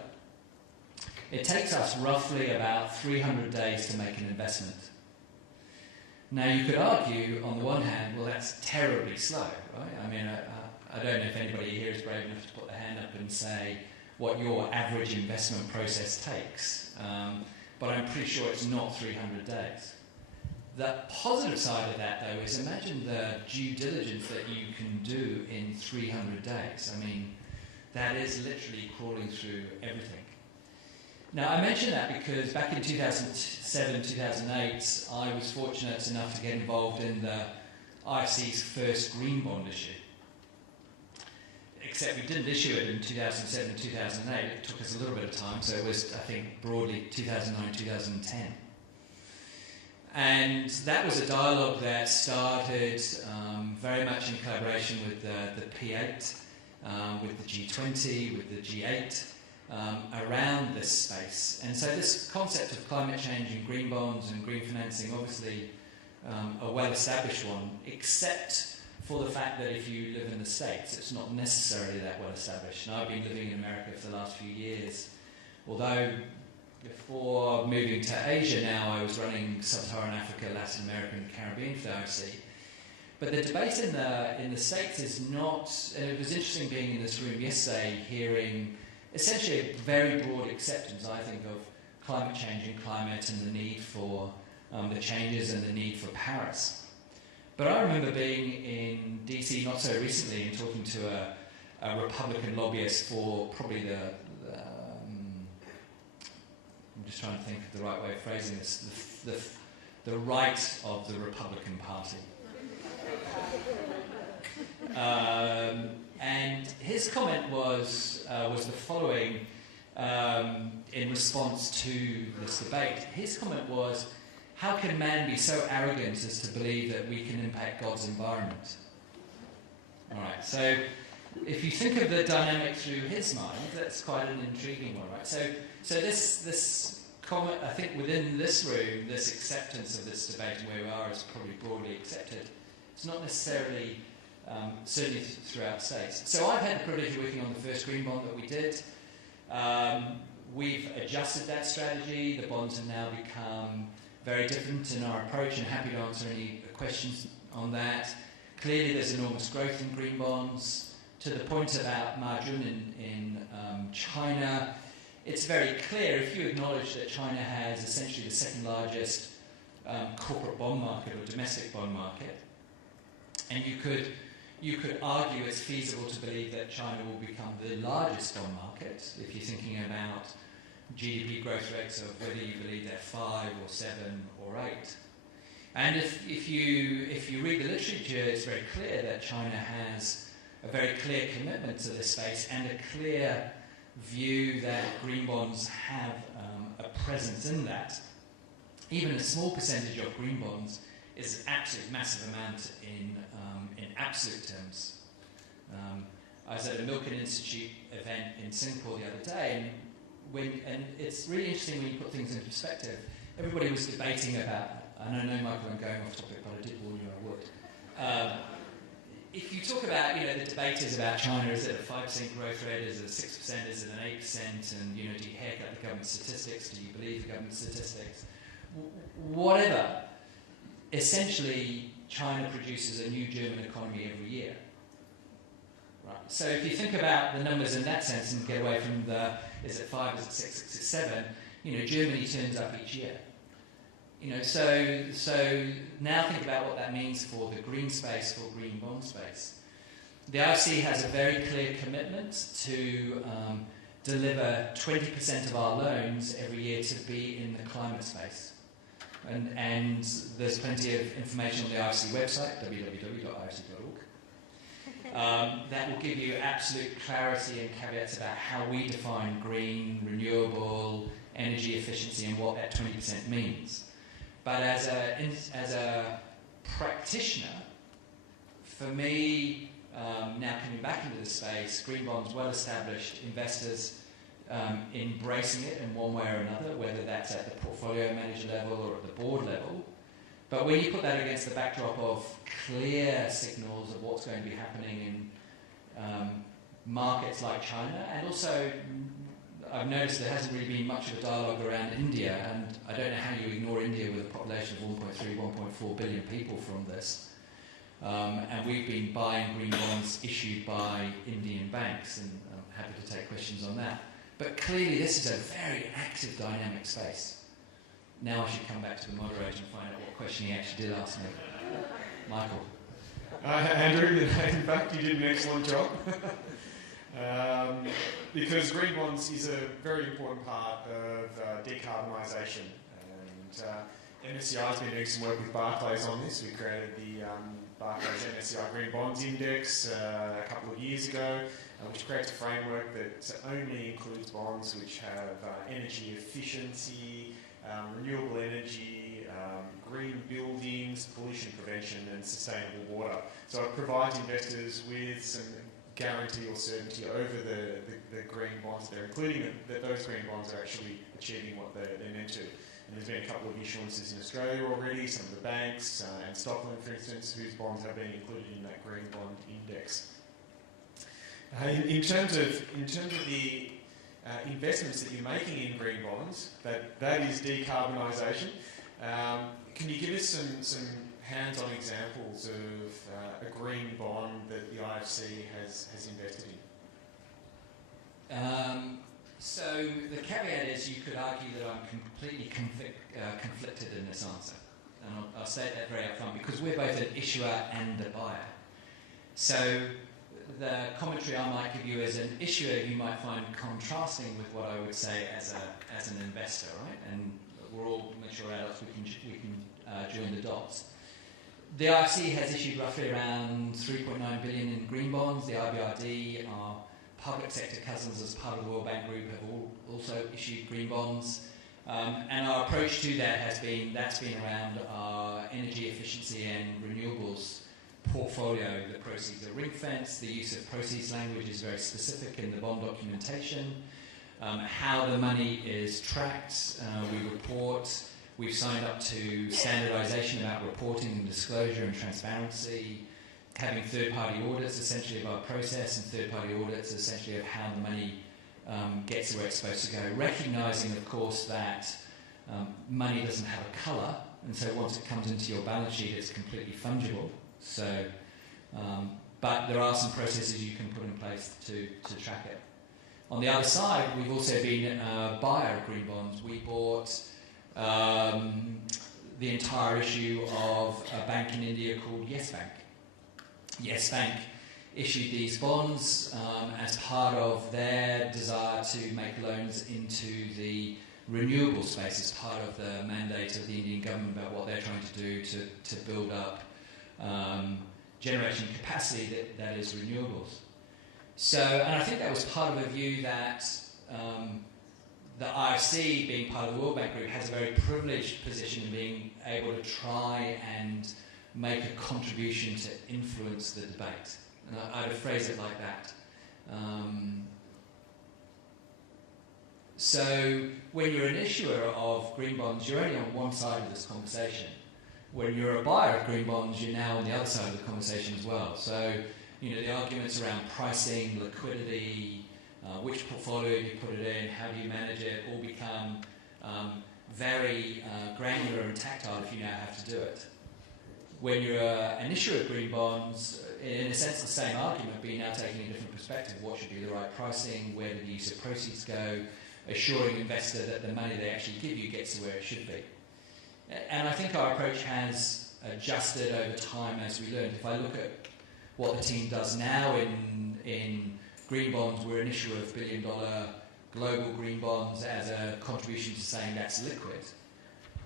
It takes us roughly about 300 days to make an investment. Now you could argue, on the one hand, well, that's terribly slow, right? I mean, I don't know if anybody here is brave enough to put their hand up and say what your average investment process takes, but I'm pretty sure it's not 300 days. The positive side of that, though, is imagine the due diligence that you can do in 300 days. I mean, that is literally crawling through everything. Now, I mention that because back in 2007, 2008, I was fortunate enough to get involved in the IFC's first green bond issue. Except we didn't issue it in 2007 and 2008. It took us a little bit of time, so it was, I think, broadly 2009, 2010. And that was a dialogue that started very much in collaboration with the P8, with the G20, with the G8, around this space. And so this concept of climate change and green bonds and green financing, obviously a well-established one, except for the fact that if you live in the States, it's not necessarily that well-established. And I've been living in America for the last few years, although before moving to Asia now, I was running Sub-Saharan Africa, Latin America and the Caribbean for the IFC. But the debate in the States is not, and it was interesting being in this room yesterday, hearing essentially a very broad acceptance, I think, of climate change and climate and the need for the changes and the need for Paris. But I remember being in DC not so recently and talking to a Republican lobbyist for probably I'm just trying to think of the right way of phrasing this, the right of the Republican Party. And his comment was the following in response to this debate. His comment was, how can man be so arrogant as to believe that we can impact God's environment? All right, so if you think of the dynamic through his mind, that's quite an intriguing one, right? So this comment, I think within this room, this acceptance of this debate and where we are is probably broadly accepted. It's not necessarily, certainly throughout states. So I've had the privilege of working on the first green bond that we did. We've adjusted that strategy. The bonds have now become very different in our approach, and happy to answer any questions on that. Clearly there's enormous growth in green bonds. To the point about Majun in China, it's very clear, if you acknowledge that China has essentially the second largest corporate bond market or domestic bond market, and you could argue it's feasible to believe that China will become the largest bond market if you're thinking about GDP growth rates of whether you believe they're 5 or 7 or 8. And if you read the literature, it's very clear that China has a very clear commitment to this space and a clear view that green bonds have a presence in that. Even a small percentage of green bonds is an absolute massive amount in absolute terms. I was at a Milken Institute event in Singapore the other day, and it's really interesting when you put things into perspective. Everybody was debating about, and I know, Michael, I'm going off topic, but I did warn you I would. If you talk about, the debate is about China, is it a 5% growth rate, is it a 6%, is it an 8%, and, do you haircut the government statistics, do you believe the government statistics? Whatever. Essentially, China produces a new German economy every year. Right. So if you think about the numbers in that sense and get away from the, is it 5, is it 6, is it 7, Germany turns up each year. So now think about what that means for the green space, for green bond space. The IFC has a very clear commitment to deliver 20% of our loans every year to be in the climate space. And there's plenty of information on the IFC website, www.ifc.org. That will give you absolute clarity and caveats about how we define green, renewable, energy efficiency and what that 20% means. But as a practitioner, for me, now coming back into the space, green bonds, well-established, investors embracing it in one way or another, whether that's at the portfolio manager level or at the board level. But when you put that against the backdrop of clear signals of what's going to be happening in markets like China, and also I've noticed there hasn't really been much of a dialogue around India, and I don't know how you ignore India with a population of 1.3, 1.4 billion people from this. and we've been buying green bonds issued by Indian banks, and I'm happy to take questions on that. But clearly this is a very active, dynamic space. Now I should come back to the moderator and find out what question he actually did ask me. Michael. Andrew, in fact, you did an excellent job. Because green bonds is a very important part of decarbonisation. And MSCI has been doing some work with Barclays on this. We created the Barclays MSCI Green Bonds Index a couple of years ago, which creates a framework that only includes bonds which have energy efficiency, renewable energy, green buildings, pollution prevention and sustainable water. So it provides investors with some guarantee or certainty over the green bonds they're including, that those green bonds are actually achieving what they're meant to. And there's been a couple of issuances in Australia already, some of the banks and Stockland, for instance, whose bonds have been included in that green bond index. In terms of the investments that you're making in green bonds, that is decarbonisation. Can you give us some hands-on examples of a green bond that the IFC has invested in? So the caveat is you could argue that I'm completely conflicted in this answer. And I'll state that very upfront because we're both an issuer and a buyer. So the commentary I might give you as an issuer you might find contrasting with what I would say as an investor, right? And we're all mature adults, we can join the dots. The IFC has issued roughly around 3.9 billion in green bonds. The IBRD, our public sector cousins as part of the World Bank Group, have also issued green bonds. And our approach to that has been, that's been around our energy efficiency and renewables portfolio. The proceeds are ring-fenced. The use of proceeds language is very specific in the bond documentation. How the money is tracked, we report. We've signed up to standardisation about reporting and disclosure and transparency, having third-party audits essentially of our process and third-party audits essentially of how the money gets to where it's supposed to go, recognising, of course, that money doesn't have a colour, and so once it comes into your balance sheet, it's completely fungible. So, but there are some processes you can put in place to track it. On the other side, we've also been a buyer of green bonds. We bought the entire issue of a bank in India called Yes Bank. Yes Bank issued these bonds as part of their desire to make loans into the renewable space as part of the mandate of the Indian government about what they're trying to do to build up generation capacity that is renewables. So, and I think that was part of a view that the IFC, being part of the World Bank Group, has a very privileged position in being able to try and make a contribution to influence the debate. And I'd phrase it like that. So when you're an issuer of green bonds, you're only on one side of this conversation. When you're a buyer of green bonds, you're now on the other side of the conversation as well. So, you know, the arguments around pricing, liquidity, which portfolio you put it in, how do you manage it, all become very granular and tactile if you now have to do it. When you're an issuer of green bonds, in a sense the same argument, but you're now taking a different perspective. What should be the right pricing? Where do the use of proceeds go? Assuring investor that the money they actually give you gets to where it should be. And I think our approach has adjusted over time as we learned. If I look at what the team does now in green bonds, we're an issuer of billion-dollar global green bonds as a contribution to saying that's liquid.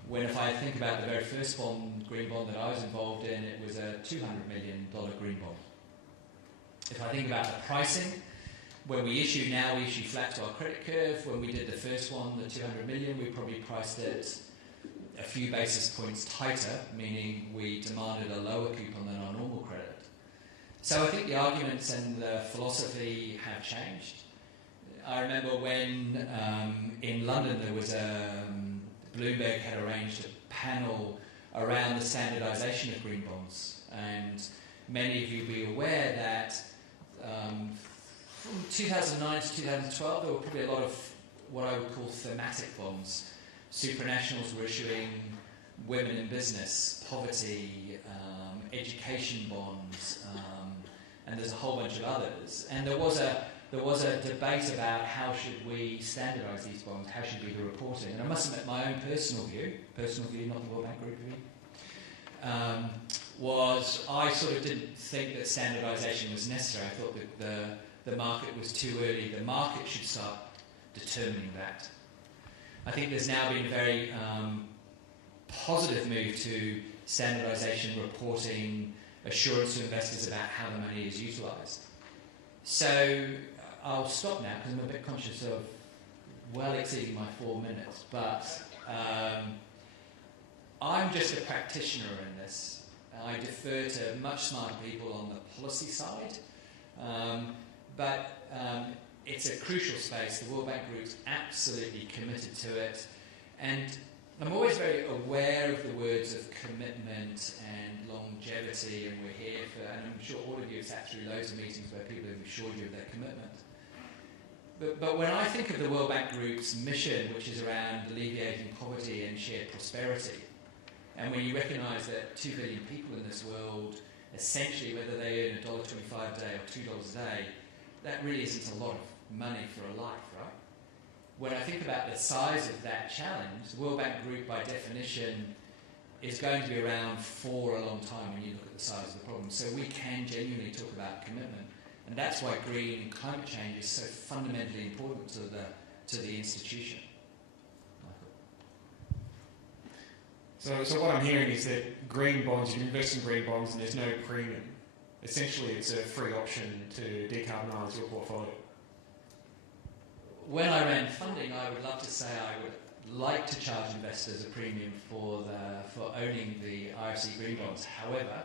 When if I think about the very first green bond that I was involved in, it was a $200 million green bond. If I think about the pricing, when we issue now, we issue flat to our credit curve. When we did the first one, the 200 million, we probably priced it a few basis points tighter, meaning we demanded a lower coupon than our normal credit. So I think the arguments and the philosophy have changed. I remember when in London there was Bloomberg had arranged a panel around the standardisation of green bonds, and many of you will be aware that from 2009 to 2012 there were probably a lot of what I would call thematic bonds. Supranationals were issuing women in business, poverty, education bonds, and there's a whole bunch of others. And there was a debate about how should we standardise these bonds, how should we do reporting. And I must admit, my own personal view, not the World Bank Group view, was I sort of didn't think that standardisation was necessary. I thought that the market was too early. The market should start determining that. I think there's now been a very positive move to standardisation, reporting, assurance to investors about how the money is utilised. So I'll stop now because I'm a bit conscious of well exceeding my 4 minutes, but I'm just a practitioner in this. I defer to much smarter people on the policy side, but it's a crucial space. The World Bank Group's absolutely committed to it, and I'm always very aware of the words of commitment and longevity, and we're here for, and I'm sure all of you have sat through loads of meetings where people have assured you of their commitment. But when I think of the World Bank Group's mission, which is around alleviating poverty and shared prosperity, and when you recognise that 2 billion people in this world, essentially whether they earn $1.25 a day or $2 a day, that really isn't a lot of money for a life, right? When I think about the size of that challenge, the World Bank Group, by definition, is going to be around for a long time when you look at the size of the problem. So we can genuinely talk about commitment. And that's why green and climate change is so fundamentally important to the institution. So what I'm hearing is that green bonds, you invest in green bonds and there's no premium. Essentially, it's a free option to decarbonise your portfolio. When I ran funding, I would love to say I would like to charge investors a premium for owning the IFC green bonds. However,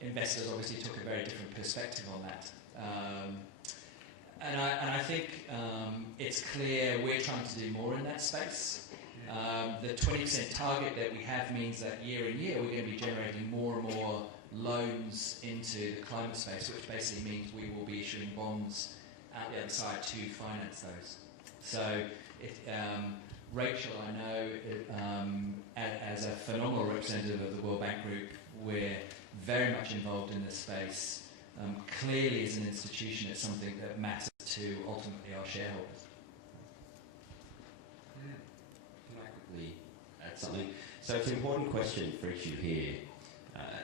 investors obviously took a very different perspective on that. And I think it's clear we're trying to do more in that space. The 20% target that we have means that year in year we're going to be generating more and more loans into the climate space, which basically means we will be issuing bonds out the other side to finance those. So Rachel, I know, as a phenomenal representative of the World Bank Group, we're very much involved in this space. Clearly, as an institution, it's something that matters to ultimately our shareholders. Can I quickly add something? So it's an important question for each of you here.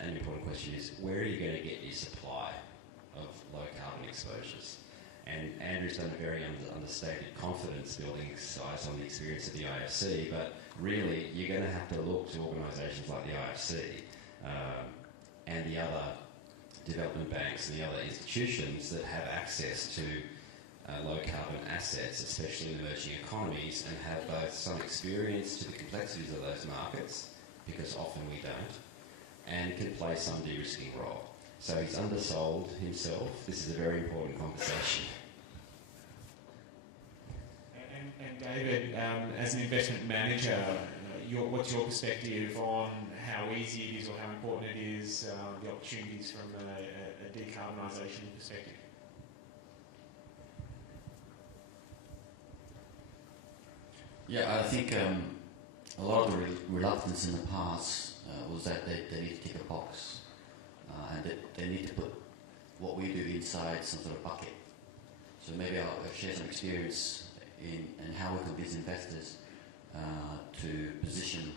An important question is, where are you going to get your supply of low carbon exposures? And Andrew's done a very understated confidence building exercise on the experience of the IFC, but really you're going to have to look to organisations like the IFC and the other development banks and the other institutions that have access to low carbon assets, especially in emerging economies, and have both some experience to the complexities of those markets, because often we don't, and can play some de-risking role. So he's undersold himself. This is a very important conversation. And David, as an investment manager, what's your perspective on how easy it is or how important it is, the opportunities from a decarbonisation perspective? Yeah, I think a lot of the reluctance in the past was that they need to tick a box and that they need to put what we do inside some sort of bucket. So maybe I'll share some experience in how we convince investors to position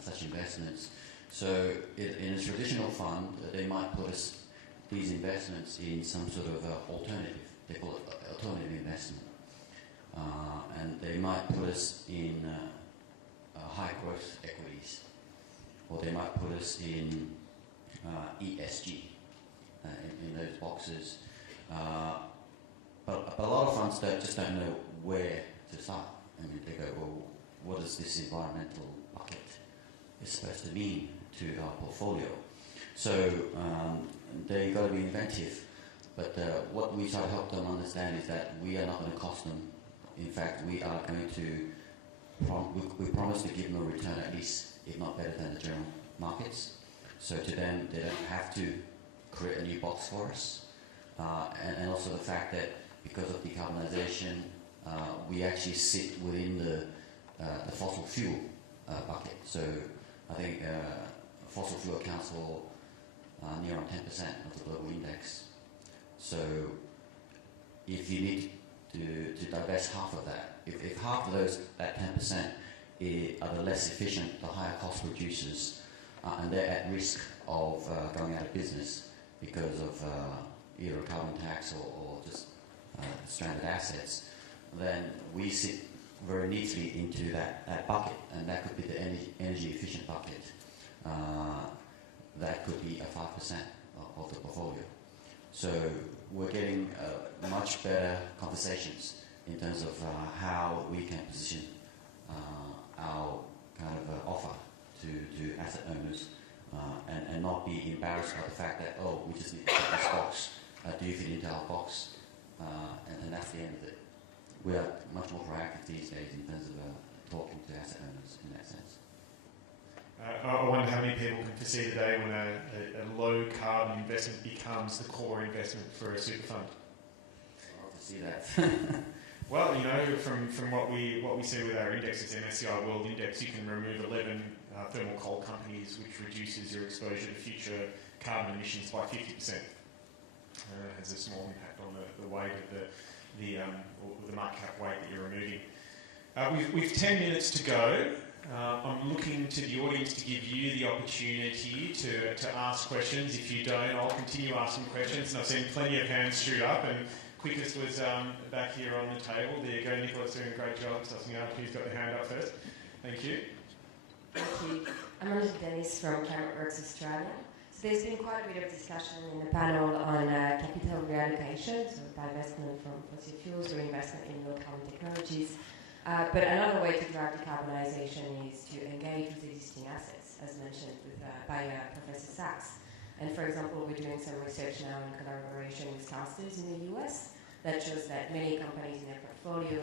such investments. So in a traditional fund, they might put these investments in some sort of alternative. They call it alternative investment. And they might put us in high growth equities, or they might put us in ESG in those boxes. But a lot of funds just don't know where to start. I mean, they go, well, what does this environmental bucket is supposed to mean to our portfolio? So they've got to be inventive. But what we try to help them understand is that we are not going to cost them. In fact, we are going to we promise to give them a return at least, if not better than the general markets. So to them, they don't have to create a new box for us. And also the fact that because of decarbonisation, we actually sit within the fossil fuel bucket. So I think fossil fuel accounts for near on 10% of the global index. So if you need to divest half of that, if half of those, that 10%, are the less efficient, the higher cost producers, and they're at risk of going out of business because of either a carbon tax or just stranded assets, then we sit very neatly into that bucket, and that could be the energy efficient bucket. That could be a 5% of the portfolio. So we're getting much better conversations in terms of how we can position our kind of offer to asset owners and not be embarrassed by the fact that, oh, we just need to check this box. Do you fit into our box? And that's the end of it. We are much more proactive these days in terms of talking to asset owners in that sense. I wonder how many people can foresee the day when a low carbon investment becomes the core investment for a super fund. I'd love to see that. Well, you know, from what we see with our indexes, MSCI World Index, you can remove 11 thermal coal companies, which reduces your exposure to future carbon emissions by 50%. Has a small impact on the weight of the market cap weight that you're removing. We've 10 minutes to go. I'm looking to the audience to give you the opportunity to ask questions. If you don't, I'll continue asking questions. And I've seen plenty of hands shoot up, and quickest was back here on the table. There you go, Nicola's doing a great job. So who's got the hand up first? Thank you. Thank you. I'm Anita Dennis from Climate Works Australia. So there's been quite a bit of discussion in the panel on capital reallocation, so divestment from fossil fuels or investment in low carbon technologies. But another way to drive decarbonisation is to engage with existing assets, as mentioned by Professor Sachs. And for example, we're doing some research now in collaboration with Carsters in the US that shows that many companies in their portfolio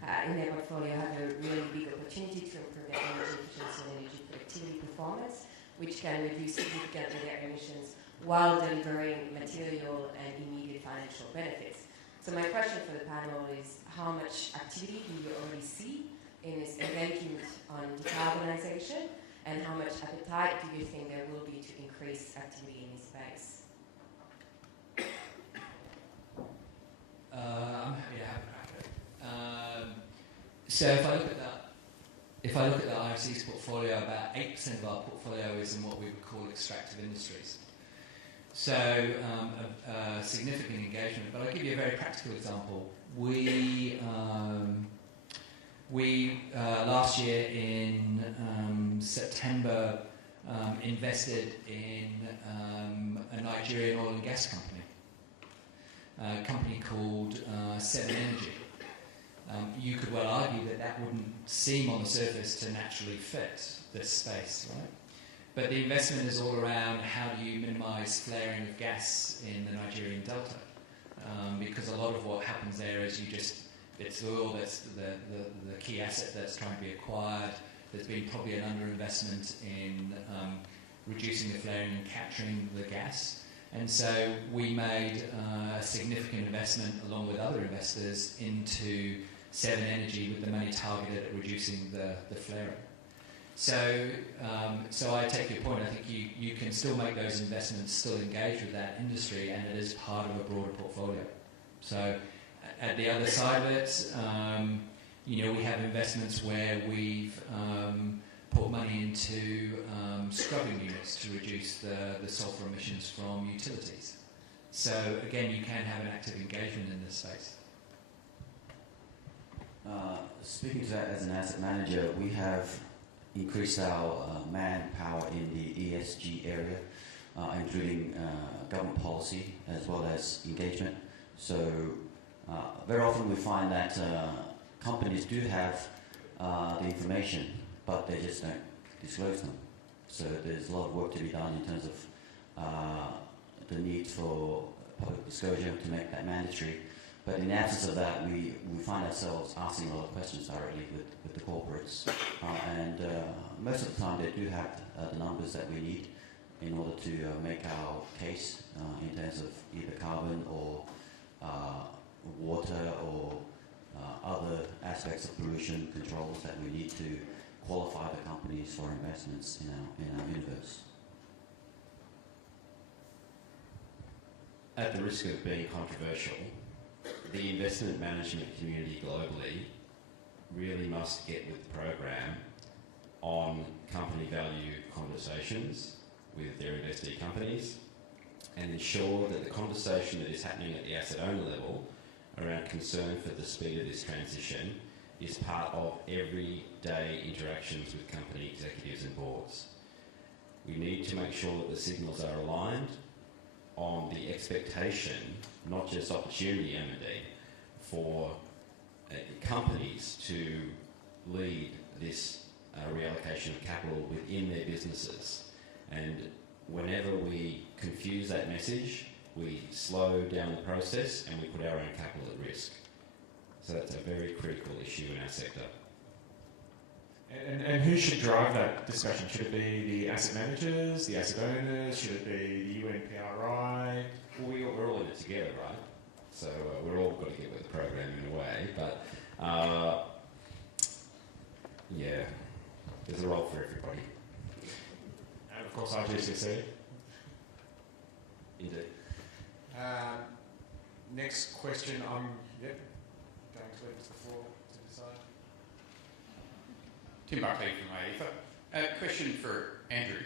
have a really big opportunity to improve their energy efficiency and energy productivity performance, which can reduce significantly their emissions while delivering material and immediate financial benefits. So my question for the panel is, how much activity do you already see in this engagement on decarbonisation, and how much appetite do you think there will be to increase activity in this space? I'm happy to have a crack at it. So if I look at the IFC's portfolio, about 8% of our portfolio is in what we would call extractive industries. So a significant engagement. But I'll give you a very practical example. We last year in September invested in a Nigerian oil and gas company, a company called Seven Energy. You could well argue that wouldn't seem on the surface to naturally fit this space, right? But the investment is all around how do you minimise flaring of gas in the Nigerian Delta, because a lot of what happens there is it's oil that's the key asset that's trying to be acquired. There's been probably an underinvestment in reducing the flaring and capturing the gas. And so we made a significant investment along with other investors into Seven Energy with the money targeted at reducing the flaring. So I take your point. I think you can still make those investments, still engage with that industry, and it is part of a broader portfolio. So at the other side of it, we have investments where we've put money into scrubbing units to reduce the sulfur emissions from utilities. So again, you can have an active engagement in this space. Speaking to that as an asset manager, we have increased our manpower in the ESG area, including government policy as well as engagement. So very often we find that companies do have the information, but they just don't disclose them. So there's a lot of work to be done in terms of the need for public disclosure to make that mandatory. But in the absence of that, we find ourselves asking a lot of questions directly with the corporates. And most of the time they do have the numbers that we need in order to make our case in terms of either carbon or water or other aspects of pollution controls that we need to qualify the companies for investments in our universe. at the risk of being controversial, the investment management community globally really must get with the program on company value conversations with their investee companies and ensure that the conversation that is happening at the asset owner level around concern for the speed of this transition is part of everyday interactions with company executives and boards. We need to make sure that the signals are aligned on the expectation, not just opportunity, M&D, for companies to lead this reallocation of capital within their businesses. And whenever we confuse that message, we slow down the process and we put our own capital at risk. So that's a very critical issue in our sector. And who should drive that discussion? Should it be the asset managers, the asset owners? Should it be the UNPRI? Well, we're all in it together, right? So we're all got to get with the program in a way. But yeah, there's a role for everybody. And of course, IGCC. Indeed. Next question. Going to leave the floor to decide. Tim Buckley from AIFA. Question for Andrew.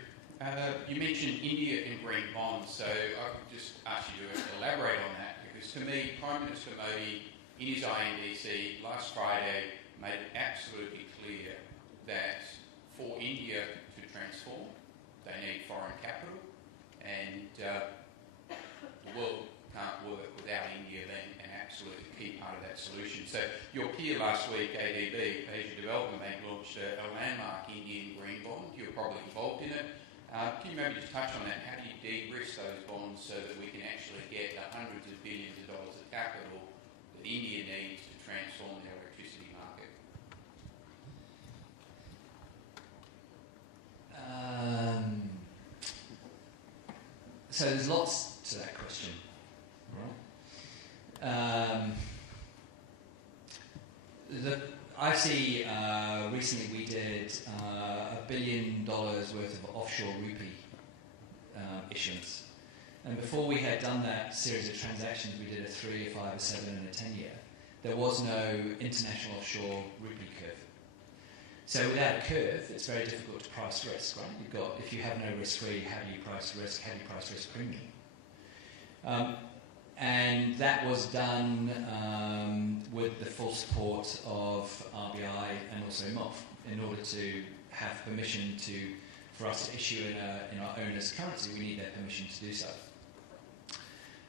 You mentioned India and green bonds, so I could just ask you to elaborate on that, because to me, Prime Minister Modi, in his INDC last Friday, made it absolutely clear that for India to transform, they need foreign capital, and the world can't work without India being an absolutely key part of that solution. So your peer last week, ADB, Asia Development Bank, launched a landmark Indian green bond. You're probably involved in it. Can you maybe just touch on that? How do you de-risk those bonds so that we can actually get the hundreds of billions of dollars of capital that India needs to transform their electricity market? So there's lots to that question. I see recently we did $1 billion worth of offshore rupee issuance. And before we had done that series of transactions, we did a 3, a 5, a 7 and a 10 year. There was no international offshore rupee curve. So without a curve, it's very difficult to price risk, right? You've got, if you have no risk-free, how do you price risk? How do you price risk premium? And that was done with the full support of RBI and also MOF in order to have permission for us to issue in our owner's currency. We need their permission to do so.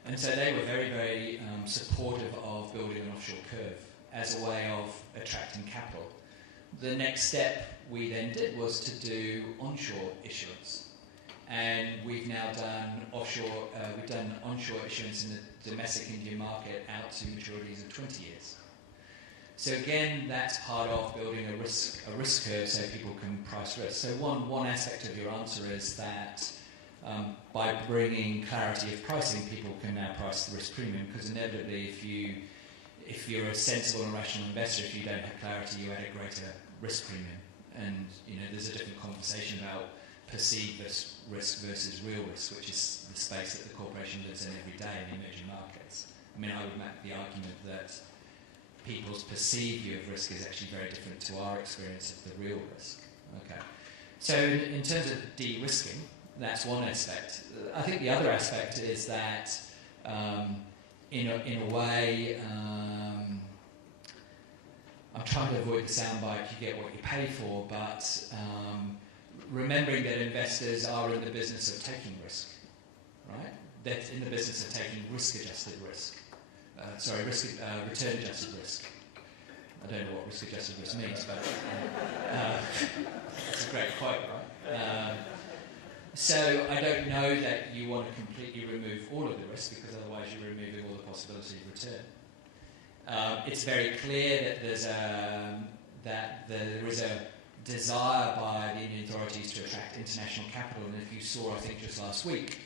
And so they were very, very supportive of building an offshore curve as a way of attracting capital. The next step we then did was to do onshore issuance. And we've now done offshore, we've done onshore issuance in the domestic Indian market out to maturities of 20 years. So again, that's part of building a risk curve so people can price risk. So one aspect of your answer is that by bringing clarity of pricing, people can now price the risk premium, because inevitably if you're a sensible and rational investor, if you don't have clarity, you add a greater risk premium. And there's a different conversation about perceived risk versus real risk, which is the space that the corporation lives in every day in emerging markets. I mean, I would make the argument that people's perceived view of risk is actually very different to our experience of the real risk. Okay. So in terms of de-risking, that's one aspect. I think the other aspect is that in a way, I'm trying to avoid the soundbite, you get what you pay for, but remembering that investors are in the business of taking risk, right? They're in the business of taking risk-adjusted risk. Return-adjusted risk. I don't know what risk-adjusted risk means, but it's a great quote, right? So I don't know that you want to completely remove all of the risk, because otherwise you're removing all the possibility of return. It's very clear that there is a desire by the Indian authorities to attract international capital, and if you saw, I think just last week,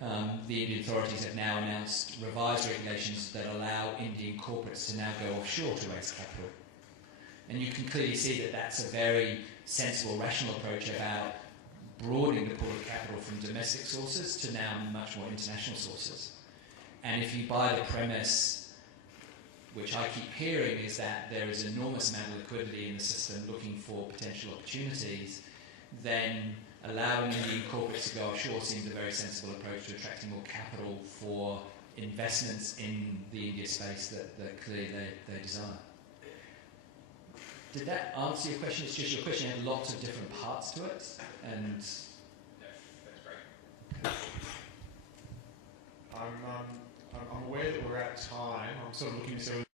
the Indian authorities have now announced revised regulations that allow Indian corporates to now go offshore to raise capital. And you can clearly see that that's a very sensible, rational approach about broadening the pool of capital from domestic sources to now much more international sources. And if you buy the premise, which I keep hearing, is that there is an enormous amount of liquidity in the system looking for potential opportunities, then allowing Indian corporates to go offshore seems a very sensible approach to attracting more capital for investments in the India space that clearly they desire. Did that answer your question? It's just your question had lots of different parts to it, and That's great. I'm aware that we're out of time. I'm sort of looking to see